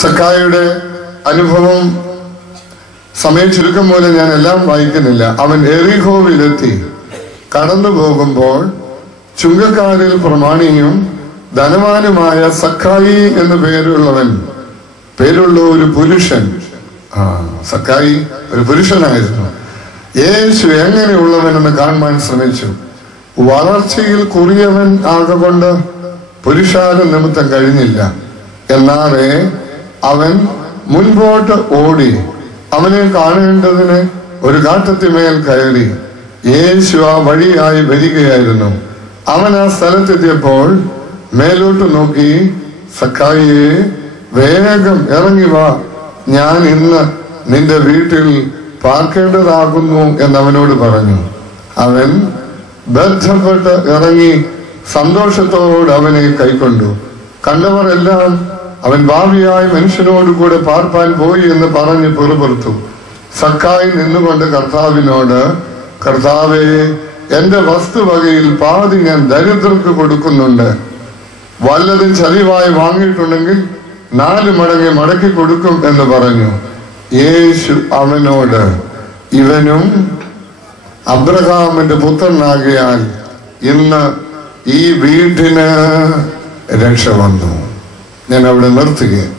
സക്കായിയുടെ അനുഭവം സമയം ചുരുക്കം പോലെ ഞാൻ എല്ലാം വായിക്കുന്നില്ല. അവൻ എറിഹോവിലെത്തി. കടന്നു പോകുമ്പോൾ ചുങ്കക്കാരിൽ പ്രമാണിയും ധനവാനുമായ സക്കായി എന്ന് പേരുള്ള ഒരു പുരുഷൻ, സക്കായി ഒരു പുരുഷനായിരുന്നു, യേശു എങ്ങനെയുള്ളവനെന്ന് കാണുവാൻ ശ്രമിച്ചു. വളർച്ചയിൽ കുറിയവൻ ആകൊണ്ട് പുരുഷാര നിമിത്തം കഴിഞ്ഞില്ല. എന്നാലേ അവൻ മുൻപോട്ട് ഓടി അവനെ കാണേണ്ടതിന് ഒരു കാട്ടത്തിമേൽ കയറി. യേശു ആ വഴിയായി വരികയായിരുന്നു. അവൻ ആ സ്ഥലത്തെത്തിയപ്പോൾ മേലോട്ട് നോക്കി, സക്കായിയെ, വേഗം ഇറങ്ങി വാ, ഞാൻ ഇന്ന് നിന്റെ വീട്ടിൽ പാർക്കേണ്ടതാകുന്നു എന്നവനോട് പറഞ്ഞു. അവൻ ബന്ധപ്പെട്ട് ഇറങ്ങി സന്തോഷത്തോട് അവനെ കൈക്കൊണ്ടു. കണ്ടവർ എല്ലാം അവൻ ഭാവിയായി മനുഷ്യനോട് കൂടെ പാർപ്പാൻ പോയി എന്ന് പറഞ്ഞ് പിറുപിറുത്തു. സക്കായി നിന്നുകൊണ്ട് കർത്താവിനോട്, കർത്താവേ, എന്റെ വസ്തുവകയിൽ പാതി ഞാൻ ദരിദ്രർക്ക് കൊടുക്കുന്നുണ്ട്. വല്ലതും ചതിവായി വാങ്ങിയിട്ടുണ്ടെങ്കിൽ 4 മടങ്ങ് മടക്കി കൊടുക്കും എന്ന് പറഞ്ഞു. യേശു അവനോട്, ഇവനും അബ്രഹാമിന്റെ പുത്രനാകിയാൽ ഇന്ന് ഈ വീട്ടിന് രക്ഷ വന്നു. ഞാൻ അവിടെ നിർത്തുകയാണ്.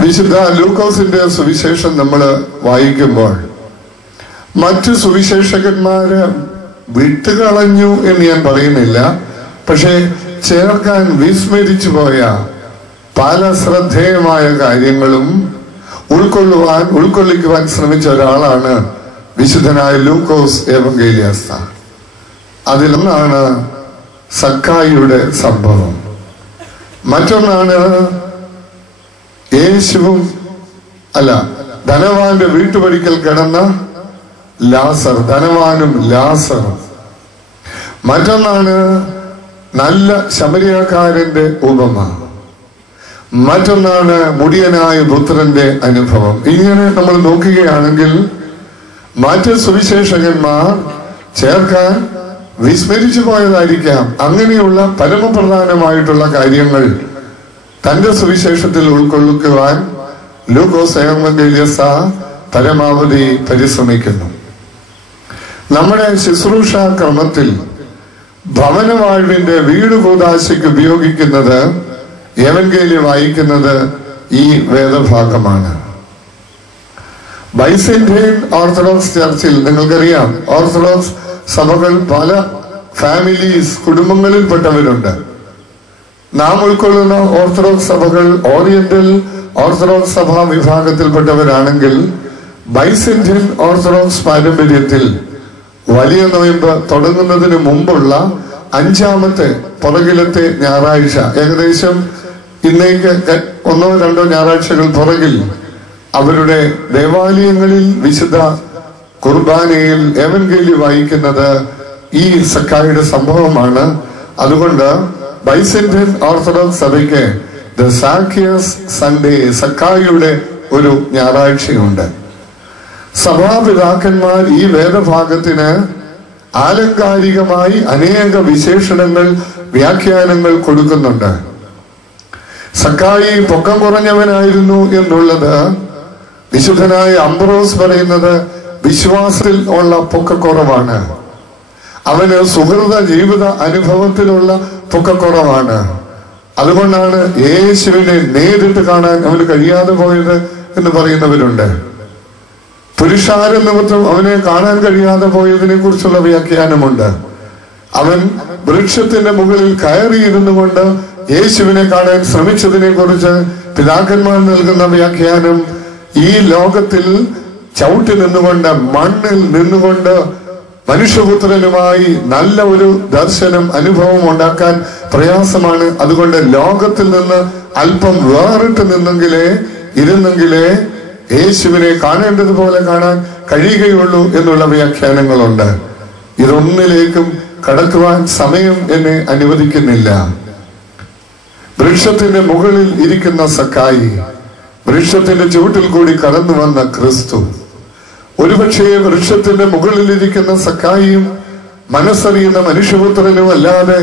വിശുദ്ധ ലൂക്കോസിന്റെ സുവിശേഷം നമ്മൾ വായിക്കുമ്പോൾ മറ്റു സുവിശേഷകന്മാര് വിട്ടുകളഞ്ഞു എന്ന് ഞാൻ പറയുന്നില്ല, പക്ഷെ ചേർക്കാൻ വിസ്മരിച്ചു പോയ പല ശ്രദ്ധേയമായ കാര്യങ്ങളും ഉൾക്കൊള്ളിക്കുവാൻ ശ്രമിച്ച ഒരാളാണ് വിശുദ്ധനായ ലൂക്കോസ് എവങ്കേലിയസ്ത. അതിലൊന്നാണ് സക്കായിയുടെ സംഭവം. മറ്റൊന്നാണ് യേശുവും ധനവാന്റെ വീട്ടുപടിക്കൽ കിടന്ന ലാസർ, ധനവാനും ലാസറും. മറ്റൊന്നാണ് നല്ല ശമരിയക്കാരന്റെ ഉപമ. മറ്റൊന്നാണ് മുടിയനായ പുത്രന്റെ അനുഭവം. ഇങ്ങനെ നമ്മൾ നോക്കുകയാണെങ്കിൽ മറ്റ് സുവിശേഷകന്മാർ ചേർക്കാൻ വിസ്മരിച്ചു പോയതായിരിക്കാം. അങ്ങനെയുള്ള പരമപ്രധാനമായിട്ടുള്ള കാര്യങ്ങൾ തന്റെ സുവിശേഷത്തിൽ ഉൾക്കൊള്ളിക്കുവാൻ ലൂക്കോസ് എവങ്കേലിയസ്ത പരമാവധി പരിശ്രമിക്കുന്നു. നമ്മുടെ ശുശ്രൂഷ ക്രമത്തിൽ ഭവനവാഴ്വിന്റെ വീട് കൂദാശയ്ക്ക് ഉപയോഗിക്കുന്നത്, എവങ്കേലി വായിക്കുന്നത് ഈ വേദഭാഗമാണ്. ബൈസന്റൈൻ ഓർത്തഡോക്സ് ചർച്ചിൽ നിങ്ങൾക്കറിയാം, ഓർത്തഡോക്സ് സഭകൾ പല ഫാമിലീസ്, കുടുംബങ്ങളിൽപ്പെട്ടവരുണ്ട്. നാം ഉൾക്കൊള്ളുന്ന ഓർത്തഡോക്സ് സഭകൾ ഓറിയന്റൽ ഓർത്തഡോക്സ് സഭാ വിഭാഗത്തിൽപ്പെട്ടവരാണെങ്കിൽ ബൈസന്റൈൻ ഓർത്തഡോക്സ് പാരമ്പര്യത്തിൽ വലിയ നോയമ്പ് തുടങ്ങുന്നതിന് മുമ്പുള്ള 5ാമത്തെ പുറകിലത്തെ ഞായറാഴ്ച, ഏകദേശം ഇന്നേക്ക് 1-2 ഞായറാഴ്ചകൾ പുറകിൽ അവരുടെ ദേവാലയങ്ങളിൽ വിശുദ്ധ കുർബാനയിൽ എവങ്കേലി വായിക്കുന്നത് ഈ സക്കായിയുടെ സംഭവമാണ്. അതുകൊണ്ട് ബൈസന്റൈൻ ഓർത്തഡോക്സ് സഭയ്ക്ക് ദ സാക്കിയസ് സൺഡേ, സക്കായിയുടെ ഒരു ഞായറാഴ്ചയുണ്ട്. സഭാപിതാക്കന്മാർ ഈ വേദഭാഗത്തിന് ആലങ്കാരികമായി അനേക വിശേഷണങ്ങൾ, വ്യാഖ്യാനങ്ങൾ കൊടുക്കുന്നുണ്ട്. സക്കായി പൊക്കം കുറഞ്ഞവനായിരുന്നു എന്നുള്ളത് വിശുദ്ധനായ അംബ്രോസ് പറയുന്നത് വിശ്വാസത്തിൽ ഉള്ള പൊക്കക്കുറവാണ്. അവന് സുഹൃത ജീവിത അനുഭവത്തിലുള്ള പൊക്കക്കുറവാണ്. അതുകൊണ്ടാണ് യേശുവിനെ നേരിട്ട് കാണാൻ അവന് കഴിയാതെ പോയത് എന്ന് പറയുന്നവരുണ്ട്. പുരുഷാര നിമിത്തം അവനെ കാണാൻ കഴിയാതെ പോയതിനെ കുറിച്ചുള്ള വ്യാഖ്യാനമുണ്ട്. അവൻ വൃക്ഷത്തിന്റെ മുകളിൽ കയറിയിരുന്നു കൊണ്ട് യേശുവിനെ കാണാൻ ശ്രമിച്ചതിനെ കുറിച്ച് പിതാക്കന്മാർ നൽകുന്ന വ്യാഖ്യാനം, ഈ ലോകത്തിൽ ചവിട്ടി നിന്നുകൊണ്ട്, മണ്ണിൽ നിന്നുകൊണ്ട് മനുഷ്യപുത്രനുമായി നല്ല ഒരു ദർശനം, അനുഭവം ഉണ്ടാക്കാൻ പ്രയാസമാണ്. അതുകൊണ്ട് ലോകത്തിൽ നിന്ന് അല്പം വേറിട്ട് ഇരുന്നെങ്കിലേ യേശുവിനെ കാണേണ്ടതുപോലെ കാണാൻ കഴിയുകയുള്ളൂ എന്നുള്ള വ്യാഖ്യാനങ്ങളുണ്ട്. ഇതൊന്നിലേക്കും കടക്കുവാൻ സമയം എന്നെ അനുവദിക്കുന്നില്ല. വൃക്ഷത്തിന്റെ മുകളിൽ ഇരിക്കുന്ന സക്കായി, വൃക്ഷത്തിന്റെ ചുവട്ടിൽ കൂടി കടന്നു വന്ന ക്രിസ്തു. ഒരുപക്ഷെ വൃക്ഷത്തിന്റെ മുകളിലിരിക്കുന്ന സക്കായിയും മനസ്സറിയുന്ന മനുഷ്യപുത്രനും അല്ലാതെ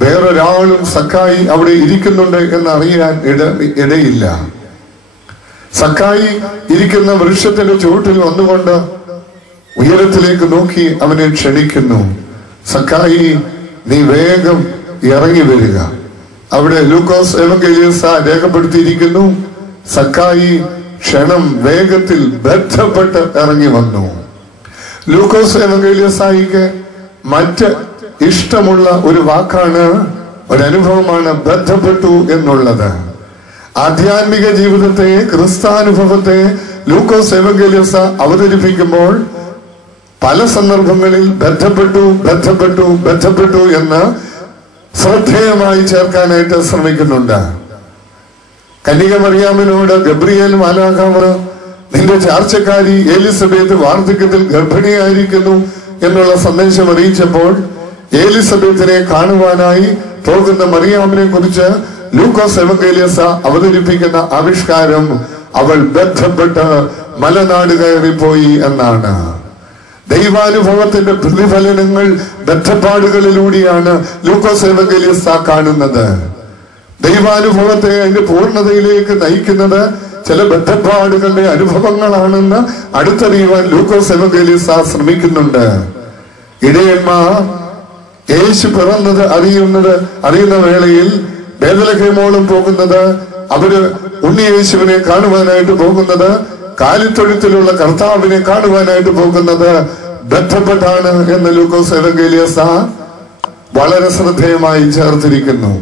വേറൊരാളും സക്കായി അവിടെ ഇരിക്കുന്നുണ്ട് എന്നറിയാൻ ഇടയില്ല. സക്കായി ഇരിക്കുന്ന വൃക്ഷത്തിന്റെ ചുവട്ടിൽ വന്നുകൊണ്ട് ഉയരത്തിലേക്ക് നോക്കി അവനെ ക്ഷണിക്കുന്നു. സക്കായി, നീ വേഗം ഇറങ്ങി വരിക. അവിടെ ലൂക്കോസ് എവങ്കേലിയോസ രേഖപ്പെടുത്തിയിരിക്കുന്നു, സക്കായി ക്ഷണം വേഗത്തിൽ ബന്ധപ്പെട്ട് ഇറങ്ങി വന്നു. ലൂക്കോസ് എവങ്കേലിയോസായിക്ക് മറ്റ് ഇഷ്ടമുള്ള ഒരു വാക്കാണ്, ഒരനുഭവമാണ് ബന്ധപ്പെട്ടു എന്നുള്ളത്. ആധ്യാത്മിക ജീവിതത്തെ, ക്രിസ്താനുഭവത്തെ ലൂക്കോസ് എവങ്കേലിയോസ അവതരിപ്പിക്കുമ്പോൾ പല സന്ദർഭങ്ങളിൽ ബന്ധപ്പെട്ടു എന്ന് ശ്രദ്ധേയമായി ചേർക്കാനായിട്ട് ശ്രമിക്കുന്നുണ്ട്. കന്യക മറിയാമിനോട് ഗബ്രിയേൽ മാലാഖാവ് നിന്റെ ചാർച്ചക്കാരി എലിസബത്ത് വാർദ്ധക്യത്തിൽ ഗർഭിണിയായിരിക്കുന്നു എന്നുള്ള സന്ദേശം അറിയിച്ചപ്പോൾ എലിസബത്തിനെ കാണുവാനായി പോകുന്ന മറിയാമിനെ കുറിച്ച് ലൂക്കോസ് എവങ്കേലിയോസ അവതരിപ്പിക്കുന്ന ആവിഷ്കാരം അവൾ ബന്ധപ്പെട്ട് മലനാട് കയറിപ്പോയി എന്നാണ്. ദൈവാനുഭവത്തിന്റെ പ്രതിഫലനങ്ങൾ ബന്ധപ്പാടുകളിലൂടെയാണ് ലൂക്കോസ് എവങ്കേലിയോസ കാണുന്നത്. ദൈവാനുഭവത്തെ അതിന്റെ പൂർണ്ണതയിലേക്ക് നയിക്കുന്നത് ചില ബന്ധപ്പാടുകളുടെ അനുഭവങ്ങളാണെന്ന് അടുത്തറിയുവാൻ ലൂക്കോസ് എവങ്കേലിയോസ ശ്രമിക്കുന്നുണ്ട്. ഇടയന്മാർ യേശു പിറന്നത് അറിയുന്ന വേളയിൽ ബേത്ലഹേമോളം പോകുന്നത്, അവര് ഉണ്ണിയേശുവിനെ കാണുവാനായിട്ട് പോകുന്നത്, കാലിത്തൊഴുത്തിലുള്ള കർത്താവിനെ കാണുവാനായിട്ട് പോകുന്നത് ബന്ധപ്പെട്ടാണ് എന്ന് ലൂക്കോസ് എവങ്കേലിയോസ വളരെ ശ്രദ്ധേയമായി ചേർത്തിരിക്കുന്നു.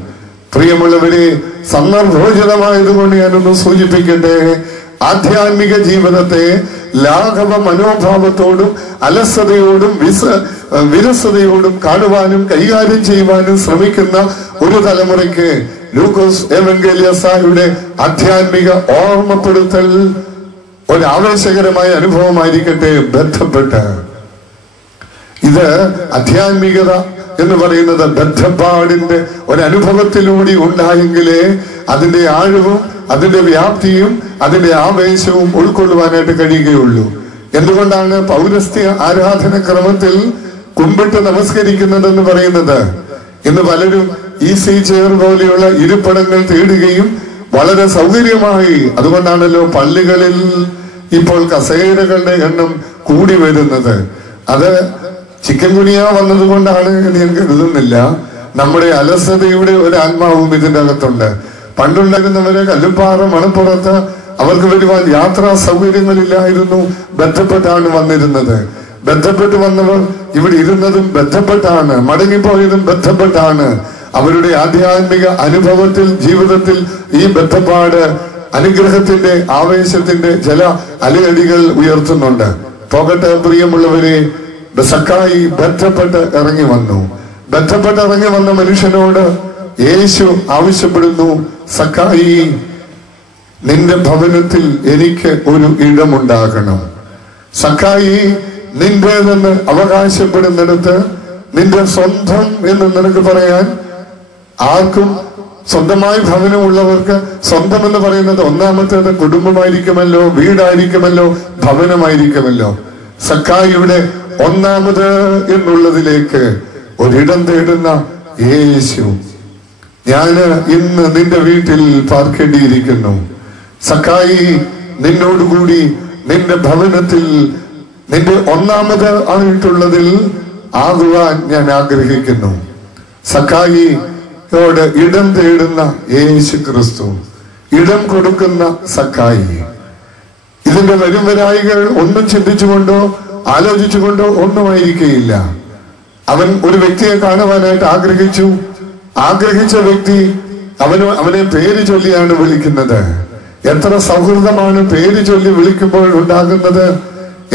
പ്രിയമുള്ളവരെ, സന്ദർഭോചിതമായതുകൊണ്ട് ഞാനൊന്ന് സൂചിപ്പിക്കട്ടെ. ആധ്യാത്മിക ജീവിതത്തെ ലാഘവ മനോഭാവത്തോടും അലസതയോടും വിരസതയോടും കാണുവാനും കൈകാര്യം ചെയ്യുവാനും ശ്രമിക്കുന്ന ഒരു തലമുറയ്ക്ക് ലൂക്കോസ് എവങ്കേലിയോസായുടെ ആധ്യാത്മിക ഓർമ്മപ്പെടുത്തൽ ഒരു ആവേശകരമായ അനുഭവമായിരിക്കട്ടെ. ബന്ധപ്പെട്ട്, ഇത് ആധ്യാത്മികത എന്ന് പറയുന്നത് ബന്ധപ്പാടിന്റെ ഒരനുഭവത്തിലൂടെ ഉണ്ടായെങ്കിലേ അതിന്റെ ആഴവും അതിന്റെ വ്യാപ്തിയും അതിന്റെ ആവേശവും ഉൾക്കൊള്ളുവാനായിട്ട് കഴിയുകയുള്ളൂ. എന്തുകൊണ്ടാണ് പൗരസ്ത്യ ആരാധനക്രമത്തിൽ കുമ്പിട്ട് നമസ്കരിക്കുന്നതെന്ന് പറയുന്നത്? ഇന്ന് പലരും ഈസി ചെയർ പോലെയുള്ള ഇരിപ്പിടങ്ങൾ തേടുകയും വളരെ സൗകര്യമായി, അതുകൊണ്ടാണല്ലോ പള്ളികളിൽ ഇപ്പോൾ കസേരകളുടെ എണ്ണം കൂടി വരുന്നത്. അത് ചിക്കൻ ഗുനിയ വന്നത് കൊണ്ടാണ് എന്ന് ഞാൻ കരുതുന്നില്ല. നമ്മുടെ അലസതയുടെ ഒരു ആത്മാവും ഇതിന്റെ അകത്തുണ്ട്. പണ്ടുണ്ടായിരുന്നവരെ കല്ലുപ്പാറ മണപ്പുറത്ത് അവർക്ക് വരുവാൻ യാത്രാ സൗകര്യങ്ങളില്ലായിരുന്നു. ബന്ധപ്പെട്ടാണ് വന്നിരുന്നത്. ബന്ധപ്പെട്ട് വന്നവർ ഇവിടെ ഇരുന്നതും ബന്ധപ്പെട്ടാണ്, മടങ്ങിപ്പോയതും ബന്ധപ്പെട്ടാണ്. അവരുടെ ആധ്യാത്മിക അനുഭവത്തിൽ, ജീവിതത്തിൽ ഈ ബന്ധപ്പാട് അനുഗ്രഹത്തിന്റെ, ആവേശത്തിന്റെ ചില അലയടികൾ ഉയർത്തുന്നുണ്ട്. പോകട്ടെ പ്രിയമുള്ളവരെ, സക്കായി ബന്ധപ്പെട്ട് ഇറങ്ങി വന്നു. ബന്ധപ്പെട്ട് ഇറങ്ങി വന്ന മനുഷ്യനോട് യേശു ആവശ്യപ്പെടുന്നു, സക്കായി, നിന്റെ ഭവനത്തിൽ എനിക്ക് ഒരു ഇടമുണ്ടാകണം. സക്കായി, നിന്റേതെന്ന് അവകാശപ്പെടുന്നിടത്ത്, നിന്റെ സ്വന്തം എന്ന് നിനക്ക് പറയാൻ ആർക്കും, സ്വന്തമായി ഭവനമുള്ളവർക്ക് സ്വന്തം എന്ന് പറയുന്നത് ഒന്നാമത്തേത് കുടുംബമായിരിക്കുമല്ലോ, വീടായിരിക്കുമല്ലോ, ഭവനമായിരിക്കുമല്ലോ. സക്കായിയുടെ ഒന്നാമത് എന്നുള്ളതിലേക്ക് ഒരിടം തേടുന്ന യേശു, ഞാന് ഇന്ന് നിന്റെ വീട്ടിൽ പാർക്കേണ്ടിയിരിക്കുന്നു. സക്കായി, നിന്നോടുകൂടി നിന്റെ ഭവനത്തിൽ നിന്റെ ഒന്നാമത് ആയിട്ടുള്ളതിൽ ആകുവാൻ ഞാൻ ആഗ്രഹിക്കുന്നു. സക്കായിയോട് ഇടം തേടുന്ന യേശു ക്രിസ്തു, ഇടം കൊടുക്കുന്ന സക്കായി. ഇതിന്റെ വരും വരായികൾ ഒന്നും ചിന്തിച്ചുകൊണ്ടോ ആലോചിച്ചുകൊണ്ടോ ഒന്നുമായിരിക്കുകയില്ല. അവൻ ഒരു വ്യക്തിയെ കാണുവാനായിട്ട് ആഗ്രഹിച്ച വ്യക്തി അവനെ പേര് ചൊല്ലിയാണ് വിളിക്കുന്നത്. എത്ര സൗഹൃദമാണ് പേര് ചൊല്ലി വിളിക്കുമ്പോൾ ഉണ്ടാകുന്നത്.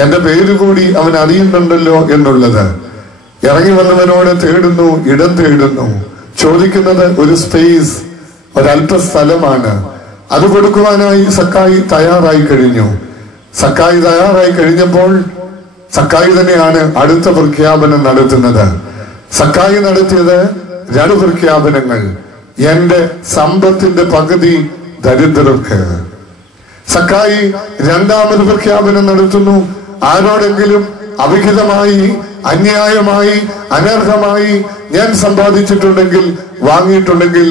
എന്റെ പേര് കൂടി അവൻ അറിയുന്നുണ്ടല്ലോ എന്നുള്ളത്. ഇറങ്ങി വന്നവനോട് തേടുന്നു, ഇടം തേടുന്നു. ചോദിക്കുന്നത് ഒരു സ്പേസ്, ഒരല്പസ്ഥലമാണ്. അത് കൊടുക്കുവാനായി സക്കായി തയ്യാറായി കഴിഞ്ഞു. സക്കായി തയ്യാറായി കഴിഞ്ഞപ്പോൾ സക്കായി തന്നെയാണ് അടുത്ത പ്രഖ്യാപനം നടത്തുന്നത്. സക്കായി നടത്തിയത് 2 പ്രഖ്യാപനങ്ങൾ. എന്റെ സമ്പത്തിന്റെ പകുതി ദരിദ്രർക്ക്. സക്കായി 2ാമത് പ്രഖ്യാപനം നടത്തുന്നു. ആരോടെങ്കിലും അവിഹിതമായി അന്യായമായി അനർഹമായി ഞാൻ സമ്പാദിച്ചിട്ടുണ്ടെങ്കിൽ വാങ്ങിയിട്ടുണ്ടെങ്കിൽ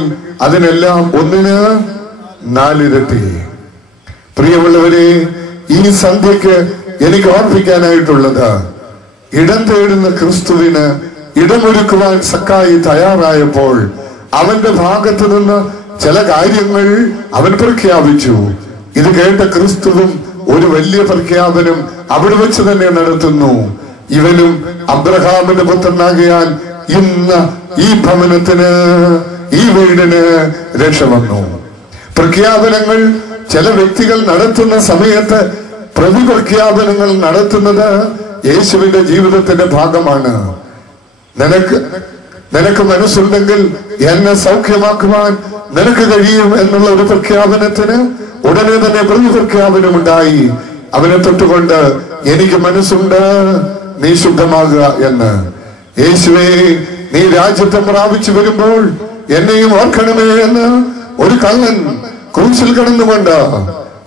അതിനെല്ലാം 1/4 ഇരട്ടി. പ്രിയമുള്ളവരെ, ഈ സന്ധ്യക്ക് എനിക്ക് ഓർപ്പിക്കാനായിട്ടുള്ളത്, ഇടം തേടുന്ന ക്രിസ്തുവിന് ഇടമൊരുക്കുവാൻ സക്കായി തയ്യാറായപ്പോൾ അവന്റെ ഭാഗത്ത് നിന്ന് ചില കാര്യങ്ങൾ അവൻ പ്രഖ്യാപിച്ചു. ഇത് കേട്ട ക്രിസ്തുവും ഒരു വലിയ പ്രഖ്യാപനം അവിടെ വെച്ച് തന്നെ നടത്തുന്നു. ഇവനും അബ്രഹാമിന്റെ പുത്രനാകിയാൽ ഇന്ന് ഈ ഭവനത്തിന്, ഈ വീടിന് രക്ഷ വന്നു. പ്രഖ്യാപനങ്ങൾ ചില വ്യക്തികൾ നടത്തുന്ന സമയത്ത് പ്രതിപ്രഖ്യാപനങ്ങൾ നടത്തുന്നത് യേശുവിന്റെ ജീവിതത്തിന്റെ ഭാഗമാണ്. നിനക്ക് മനസ്സുണ്ടെങ്കിൽ എന്നെ സൗഖ്യമാക്കുവാൻ നിനക്ക് കഴിയും എന്നുള്ള ഒരു പ്രഖ്യാപനത്തിന് ഉടനെ തന്നെ പ്രതിപ്രഖ്യാപനം ഉണ്ടായി. അവനെ തൊട്ടുകൊണ്ട് എനിക്ക് മനസ്സുണ്ട്, നീ ശുദ്ധമാകുക എന്ന്. യേശുവേ, നീ രാജ്യത്വം പ്രാപിച്ചു വരുമ്പോൾ എന്നെയും ഓർക്കണമേ എന്ന് ഒരു കള്ളൻ ക്രൂശിൽ കിടന്നുകൊണ്ട്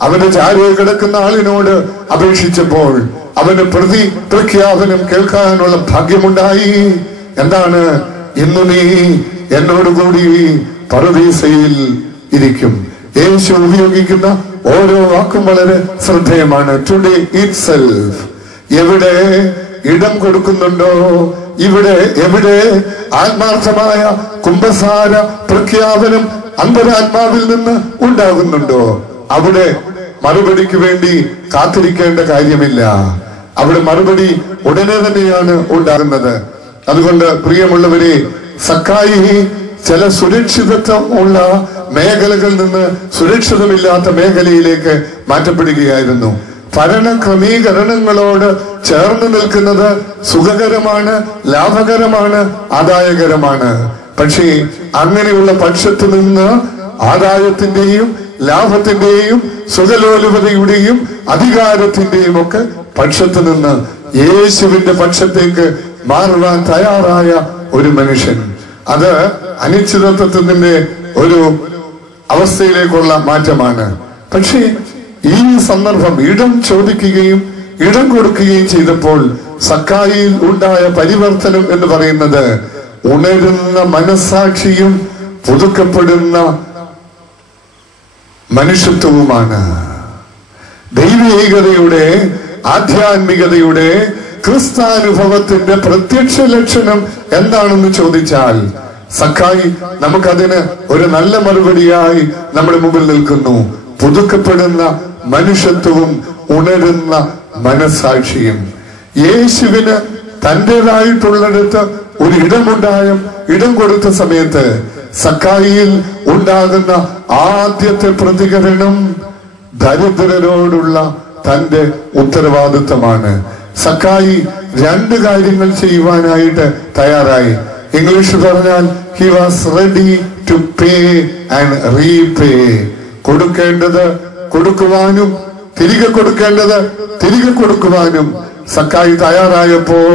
അവന്റെ ചാരയിൽ കിടക്കുന്ന ആളിനോട് അപേക്ഷിച്ചപ്പോൾ അവന് പ്രതിപ്രഖ്യാപനം കേൾക്കാനുള്ള ഭാഗ്യമുണ്ടായി. എന്താണ്? ഇന്നു നീ എന്നോടുകൂടി പറുദീസയിൽ ഇരിക്കും. യേശു ഉപയോഗിക്കുന്ന ഓരോ വാക്കും വളരെ ശ്രദ്ധേയമാണ്. Today itself. എവിടെ ഇടം കൊടുക്കുന്നുണ്ടോ, എവിടെ ആത്മാർത്ഥമായ കുംഭസാര പ്രഖ്യാപനം അന്തരാത്മാവിൽ നിന്ന് ഉണ്ടാകുന്നുണ്ടോ, അവിടെ മറുപടിക്ക് വേണ്ടി കാത്തിരിക്കേണ്ട കാര്യമില്ല. അവിടെ മറുപടി ഉടനെ തന്നെയാണ് ഉണ്ടാകുന്നത്. അതുകൊണ്ട് പ്രിയമുള്ളവരെ, സക്കായി ചില സുരക്ഷിതത്വം ഉള്ള മേഖലകളിൽ നിന്ന് സുരക്ഷിതമില്ലാത്ത മേഖലയിലേക്ക് മാറ്റപ്പെടുകയായിരുന്നു. ഭരണ ക്രമീകരണങ്ങളോട് ചേർന്ന് നിൽക്കുന്നത് സുഖകരമാണ്, ലാഭകരമാണ്, ആദായകരമാണ്. പക്ഷേ അങ്ങനെയുള്ള പക്ഷത്ത് നിന്ന് ആദായത്തിന്റെയും ലാഭത്തിന്റെയും സുഖലോലുപതയുടെയും അധികാരത്തിന്റെയും ഒക്കെ പക്ഷത്ത് നിന്ന് യേശുവിന്റെ പക്ഷത്തേക്ക് മാറുവാൻ തയ്യാറായ ഒരു മനുഷ്യൻ, അത് അനിശ്ചിതത്വത്തിന്റെ ഒരു അവസ്ഥയിലേക്കുള്ള മാറ്റമാണ്. പക്ഷേ ഈ സന്ദർഭം ഇടം ചോദിക്കുകയും ഇടം കൊടുക്കുകയും ചെയ്തപ്പോൾ സക്കായിയിൽ ഉണ്ടായ പരിവർത്തനം എന്ന് പറയുന്നത് ഉണരുന്ന മനസാക്ഷിയും പുതുക്കപ്പെടുന്ന മനുഷ്യത്വവുമാണ്. ദൈവികതയുടെ, ആധ്യാത്മികതയുടെ, ക്രിസ്താനുഭവത്തിന്റെ പ്രത്യക്ഷ ലക്ഷണം എന്താണെന്ന് ചോദിച്ചാൽ സക്കായി നമുക്കതിന് ഒരു നല്ല മറുപടിയായി നമ്മുടെ മുമ്പിൽ നിൽക്കുന്നു. പുതുക്കപ്പെടുന്ന മനുഷ്യത്വവും ഉണരുന്ന മനസാക്ഷിയും. യേശുവിന് തന്റേതായിട്ടുള്ളിടത്ത് ഒരു ഇടം കൊടുത്ത സമയത്ത് സക്കായിയിൽ ഉണ്ടാകുന്ന ആദ്യത്തെ പ്രതികരണം ദരിദ്രരോടുള്ള തന്റെ ഉത്തരവാദിത്തമാണ്. സക്കായി 2 കാര്യങ്ങൾ ചെയ്യുവാനായിട്ട് തയ്യാറായി. ഇംഗ്ലീഷ് പറഞ്ഞാൽ he was ready to pay and repay. കൊടുക്കേണ്ടത് കൊടുക്കുവാനും തിരികെ കൊടുക്കേണ്ടത് തിരികെ കൊടുക്കുവാനും സക്കായി തയ്യാറായപ്പോൾ